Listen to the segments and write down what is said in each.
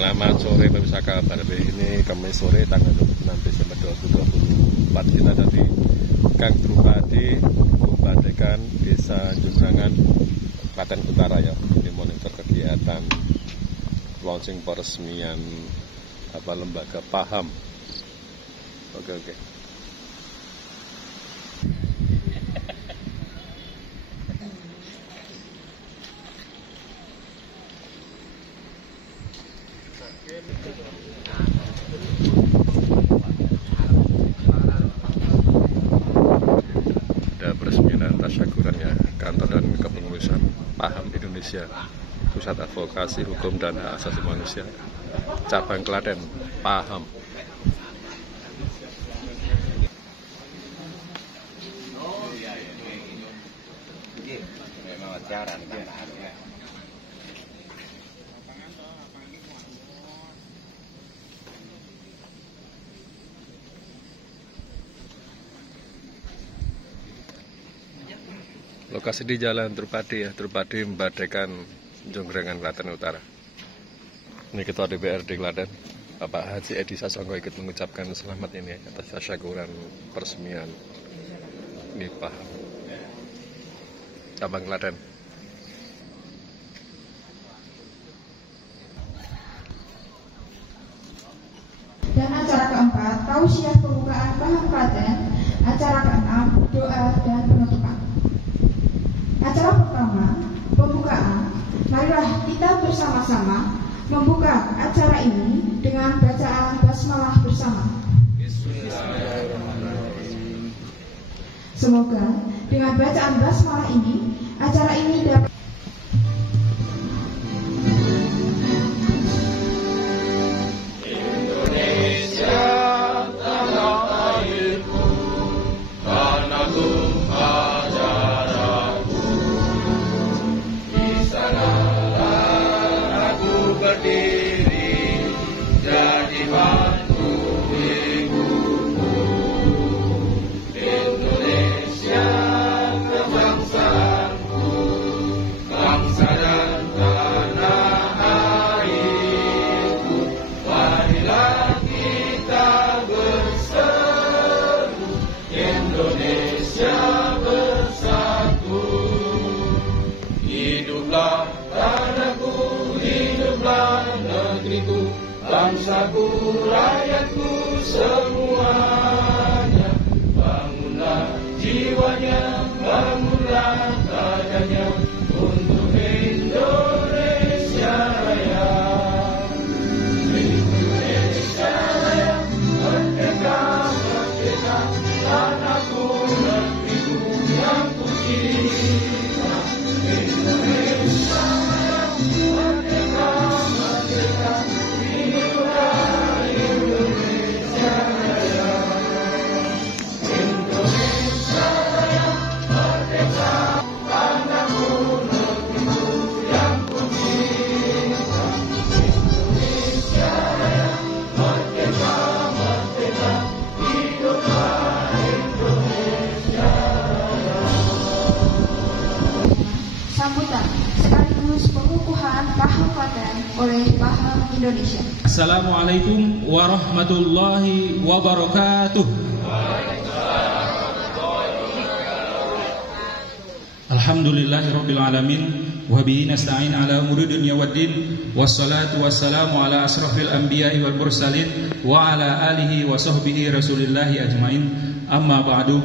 Selamat sore pemirsa kabar. Ini Kamis sore tanggal 26 Desember 2024. Kita ada di Gang Drupadi, Bumbadekan, Desa Jumrangan, Klaten Utara ya. Ini monitor kegiatan launching peresmian lembaga Paham. Oke. Ada peresmian dan tasyakurannya Kantor dan Kepengurusan Paham Indonesia, Pusat Advokasi Hukum dan Hak Asasi Manusia, Cabang Klaten, Paham. Lokasi di Jalan Drupadi ya, Drupadi Bumbadekan, Jongrengan, Klaten Utara. Ini Ketua DPRD Klaten, Bapak Haji Edi Sasongko ikut mengucapkan selamat ini atas tasyakuran peresmian ini Paham Cabang Klaten. Dan acara keempat, tausiah pembukaan Paham Klaten. Acara keenam, doa dan penutupan. Acara pertama, pembukaan. Marilah kita bersama-sama membuka acara ini dengan bacaan basmalah bersama. Semoga dengan bacaan basmalah ini, acara ini dapat berdiri jadi mantu ibuku. Indonesia kebangsaanku, bangsa dan tanah airku. Marilah kita berseru, Indonesia bersatu. Hiduplah tanahku, hiduplah negeriku, bangsaku, rakyatku semuanya. Bangunlah jiwanya, bangunlah dadanya untuk Indonesia Raya. Indonesia Raya, merdeka, merdeka, tanahku, negeriku yang ku cinta. Indonesia Raya, merdeka, merdeka, hiduplah Indonesia Raya. Indonesia Raya, merdeka, tanahku, negeriku yang ku cinta. Indonesia Raya, merdeka, merdeka, hiduplah Indonesia Raya. sambutan sekaligus pengukuhan Paham Klaten oleh Paham Indonesia. Assalamualaikum warahmatullahi wabarakatuh. Alhamdulillahirabbil alamin wa bihi nasta'in ala umuri dunya waddin wassalatu wassalamu ala asrafil anbiya'i wal mursalin wa ala alihi wa sahbihi rasulillahi ajmain. Amma ba'du.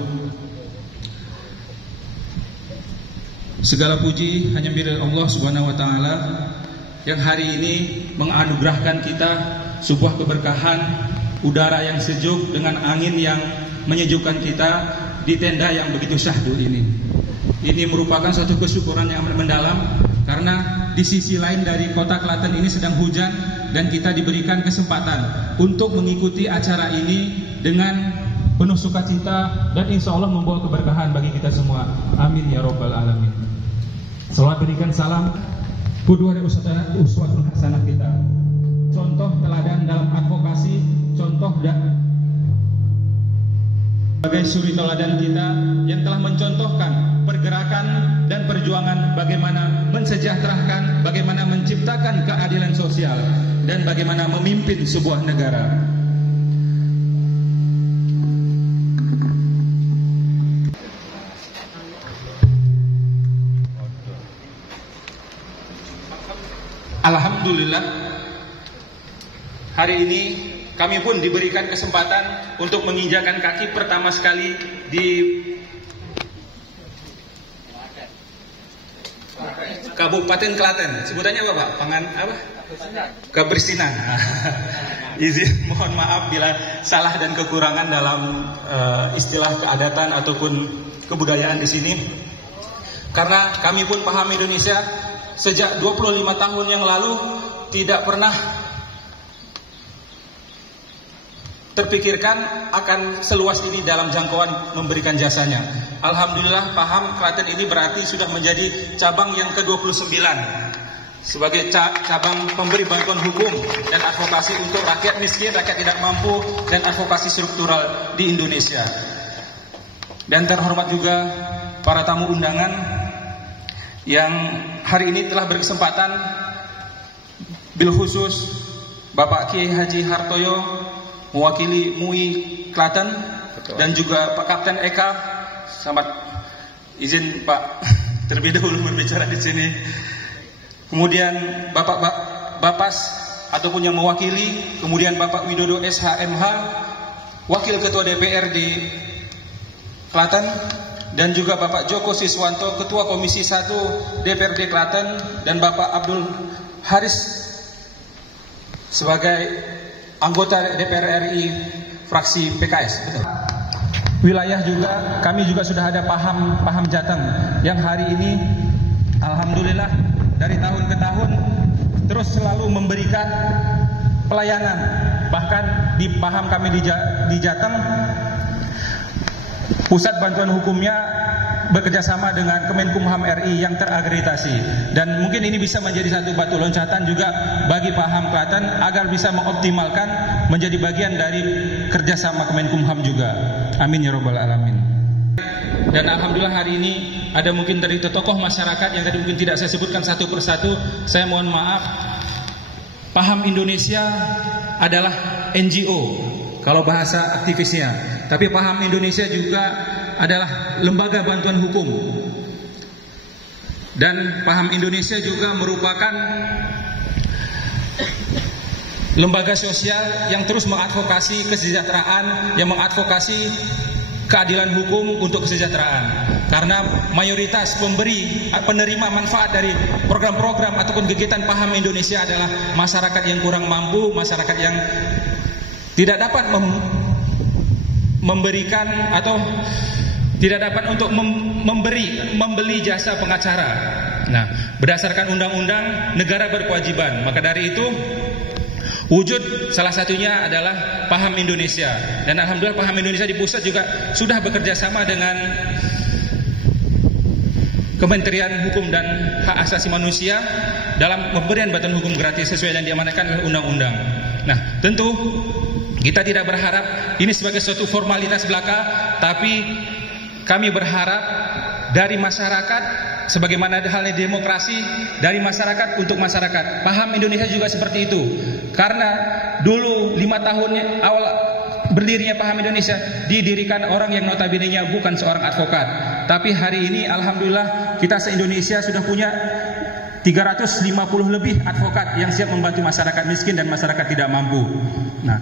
Segala puji hanya milik Allah Subhanahu wa taala yang hari ini menganugerahkan kita sebuah keberkahan, udara yang sejuk dengan angin yang menyejukkan kita di tenda yang begitu syahdu ini. Ini merupakan suatu kesyukuran yang amat mendalam karena di sisi lain dari kota Klaten ini sedang hujan dan kita diberikan kesempatan untuk mengikuti acara ini dengan penuh sukacita dan insya Allah membawa keberkahan bagi kita semua. Amin ya rabbal alamin. Salawat berikan salam qudwah uswatun hasanah kita, contoh teladan dalam advokasi, contoh sebagai suri teladan kita yang telah mencontohkan pergerakan dan perjuangan bagaimana mensejahterakan, bagaimana menciptakan keadilan sosial dan bagaimana memimpin sebuah negara. Alhamdulillah, hari ini kami pun diberikan kesempatan untuk menginjakan kaki pertama sekali di Kabupaten Klaten. Sebutannya apa, Pak? Kebersinan. Izin, mohon maaf bila salah dan kekurangan dalam istilah keadatan ataupun kebudayaan di sini. Karena kami pun paham Indonesia sejak 25 tahun yang lalu tidak pernah terpikirkan akan seluas ini dalam jangkauan memberikan jasanya. Alhamdulillah, paham Klaten ini berarti sudah menjadi cabang yang ke-29 sebagai cabang pemberi bantuan hukum dan advokasi untuk rakyat miskin, rakyat tidak mampu, dan advokasi struktural di Indonesia. Dan terhormat juga para tamu undangan yang hari ini telah berkesempatan, bil khusus Bapak Kiai Haji Hartoyo mewakili MUI Klaten. Betul. Dan juga Pak Kapten Eka. Selamat izin Pak terlebih dahulu berbicara di sini. Kemudian Bapak Bapas ataupun yang mewakili, kemudian Bapak Widodo SHMH, Wakil Ketua DPR di Klaten, dan juga Bapak Joko Siswanto, Ketua Komisi 1 DPRD Klaten, dan Bapak Abdul Haris sebagai anggota DPR RI fraksi PKS. Betul. Wilayah juga, kami juga sudah ada paham Jateng yang hari ini alhamdulillah dari tahun ke tahun terus selalu memberikan pelayanan. Bahkan di paham kami di Jateng, pusat bantuan hukumnya bekerjasama dengan Kemenkumham RI yang terakreditasi, dan mungkin ini bisa menjadi satu batu loncatan juga bagi paham Klaten agar bisa mengoptimalkan menjadi bagian dari kerjasama Kemenkumham juga. Amin ya robbal alamin. Dan alhamdulillah hari ini ada mungkin dari tokoh masyarakat yang tadi mungkin tidak saya sebutkan satu persatu. Saya mohon maaf. Paham Indonesia adalah NGO kalau bahasa aktivisnya, tapi Paham Indonesia juga adalah lembaga bantuan hukum, dan Paham Indonesia juga merupakan lembaga sosial yang terus mengadvokasi kesejahteraan, yang mengadvokasi keadilan hukum untuk kesejahteraan. Karena mayoritas penerima manfaat dari program-program ataupun kegiatan Paham Indonesia adalah masyarakat yang kurang mampu, masyarakat yang tidak dapat memberikan atau tidak dapat untuk membeli jasa pengacara. Nah, berdasarkan undang-undang negara berkewajiban, maka dari itu wujud salah satunya adalah Paham Indonesia. Dan alhamdulillah Paham Indonesia di pusat juga sudah bekerja sama dengan Kementerian Hukum dan Hak Asasi Manusia dalam pemberian bantuan hukum gratis sesuai yang diamanatkan oleh undang-undang. Nah, tentu kita tidak berharap ini sebagai suatu formalitas belaka, tapi kami berharap dari masyarakat, sebagaimana halnya demokrasi, dari masyarakat untuk masyarakat. Paham Indonesia juga seperti itu. Karena dulu 5 tahun awal berdirinya Paham Indonesia didirikan orang yang notabene-nya bukan seorang advokat. Tapi hari ini alhamdulillah kita se-Indonesia sudah punya 350 lebih advokat yang siap membantu masyarakat miskin dan masyarakat tidak mampu. Nah,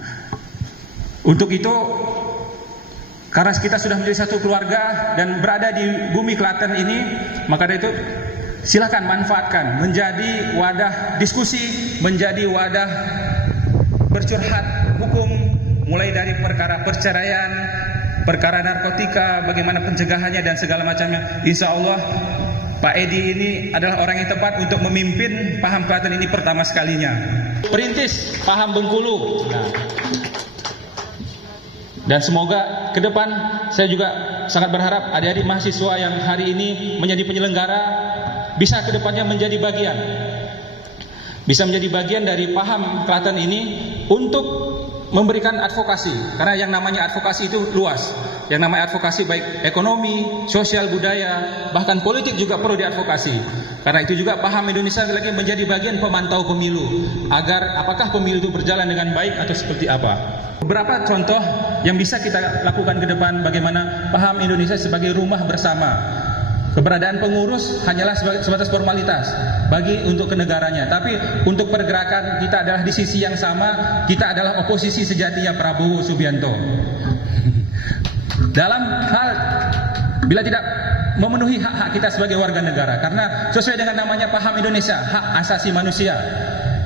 untuk itu, karena kita sudah menjadi satu keluarga dan berada di bumi Klaten ini, maka dari itu silakan manfaatkan menjadi wadah diskusi, menjadi wadah bercurhat hukum, mulai dari perkara perceraian, perkara narkotika, bagaimana pencegahannya dan segala macamnya. Insya Allah Pak Edi ini adalah orang yang tepat untuk memimpin Paham Klaten ini pertama sekalinya. Perintis Paham Bengkulu. Dan semoga ke depan saya juga sangat berharap adik-adik mahasiswa yang hari ini menjadi penyelenggara bisa ke depannya menjadi bagian. Bisa menjadi bagian dari Paham Klaten ini untuk memberikan advokasi. Karena yang namanya advokasi itu luas. Yang namanya advokasi baik ekonomi, sosial, budaya, bahkan politik juga perlu diadvokasi. Karena itu juga Paham Indonesia lagi menjadi bagian pemantau pemilu, agar apakah pemilu itu berjalan dengan baik atau seperti apa. Beberapa contoh yang bisa kita lakukan ke depan, bagaimana Paham Indonesia sebagai rumah bersama. Keberadaan pengurus hanyalah sebatas formalitas bagi untuk kenegaranya, tapi untuk pergerakan kita adalah di sisi yang sama. Kita adalah oposisi sejatinya Prabowo Subianto. Dalam hal bila tidak memenuhi hak-hak kita sebagai warga negara, karena sesuai dengan namanya Paham Indonesia, hak asasi manusia,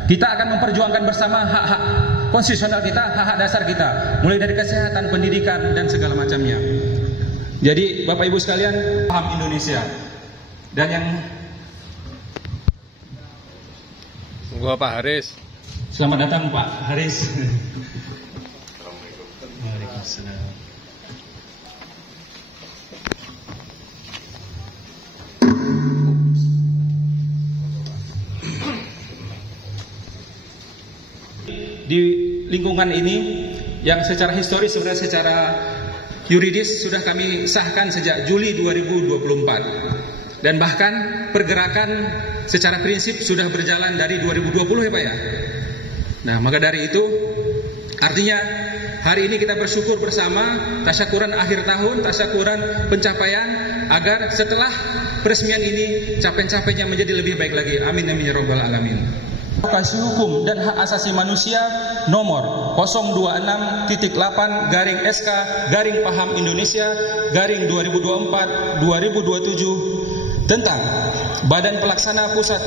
kita akan memperjuangkan bersama hak-hak konstitusional kita, hak-hak dasar kita, mulai dari kesehatan, pendidikan, dan segala macamnya. Jadi Bapak Ibu sekalian, Paham Indonesia. Dan yang Gua Pak Haris. selamat datang Pak Haris. Waalaikumsalam. Di lingkungan ini yang secara historis sebenarnya secara yuridis sudah kami sahkan sejak Juli 2024, dan bahkan pergerakan secara prinsip sudah berjalan dari 2020 ya Pak ya. Nah, maka dari itu artinya hari ini kita bersyukur bersama, tasyakuran akhir tahun, tasyakuran pencapaian, agar setelah peresmian ini capaian-capaiannya menjadi lebih baik lagi. Amin amin ya rabbal alamin. Advokasi hukum dan hak asasi manusia nomor 026.8/SK/Paham Indonesia /2024-2027 tentang Badan Pelaksana Pusat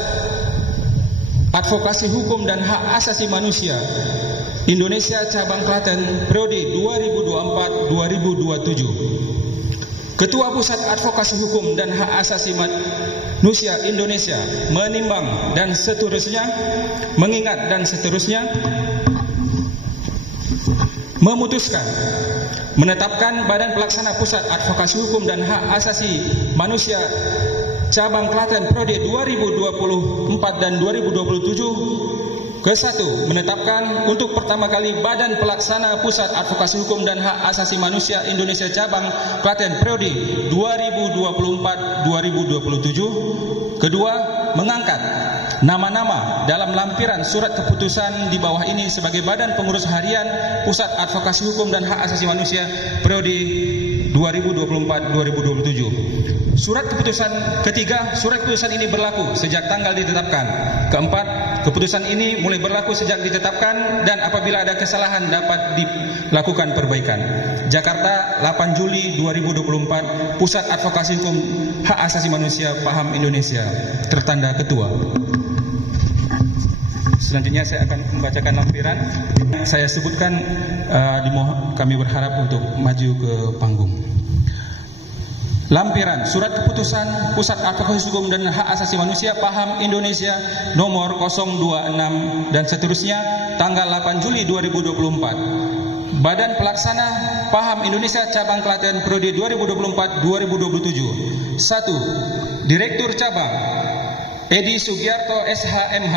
Advokasi Hukum dan Hak Asasi Manusia Indonesia Cabang Klaten periode 2024-2027. Ketua Pusat Advokasi Hukum dan Hak Asasi Manusia Indonesia menimbang dan seterusnya, mengingat dan seterusnya, memutuskan menetapkan Badan Pelaksana Pusat Advokasi Hukum dan Hak Asasi Manusia Cabang Klaten periode 2024 dan 2027. Ke-1, menetapkan untuk pertama kali Badan Pelaksana Pusat Advokasi Hukum dan Hak Asasi Manusia Indonesia Cabang Klaten periode 2024-2027. Kedua, mengangkat nama-nama dalam lampiran surat keputusan di bawah ini sebagai Badan Pengurus Harian Pusat Advokasi Hukum dan Hak Asasi Manusia periode 2024-2027. Surat keputusan ketiga, surat keputusan ini berlaku sejak tanggal ditetapkan. Keempat, keputusan ini mulai berlaku sejak ditetapkan dan apabila ada kesalahan dapat dilakukan perbaikan. Jakarta, 8 Juli 2024, Pusat Advokasi Hukum Hak Asasi Manusia Paham Indonesia, tertanda Ketua. Selanjutnya saya akan membacakan lampiran. Saya sebutkan, kami berharap untuk maju ke panggung. Lampiran Surat Keputusan Pusat Advokasi Hukum dan Hak Asasi Manusia Paham Indonesia nomor 026 dan seterusnya tanggal 8 Juli 2024. Badan Pelaksana Paham Indonesia Cabang Klaten periode 2024-2027. 1. Direktur Cabang Edi Sugiarto SH.MH.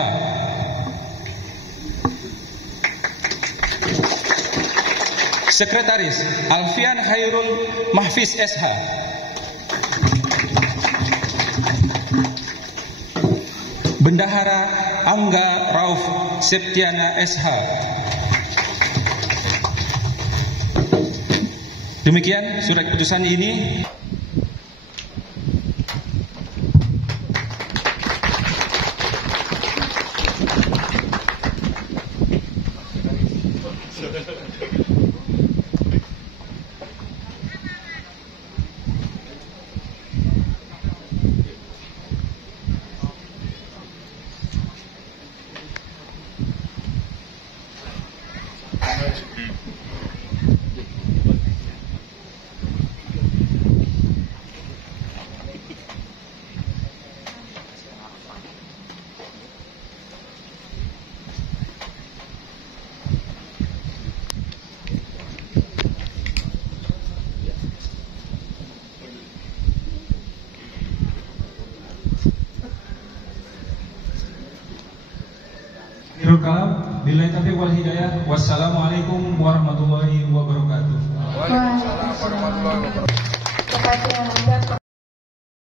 Sekretaris Alfian Hairul Mahfiz SH. Bendahara Angga Rauf Septiana SH. Demikian surat keputusan ini. Billahi taufiq wal hidayah. Wassalamualaikum warahmatullahi wabarakatuh. Waalaikumsalam warahmatullahi wabarakatuh. Kepada Bapak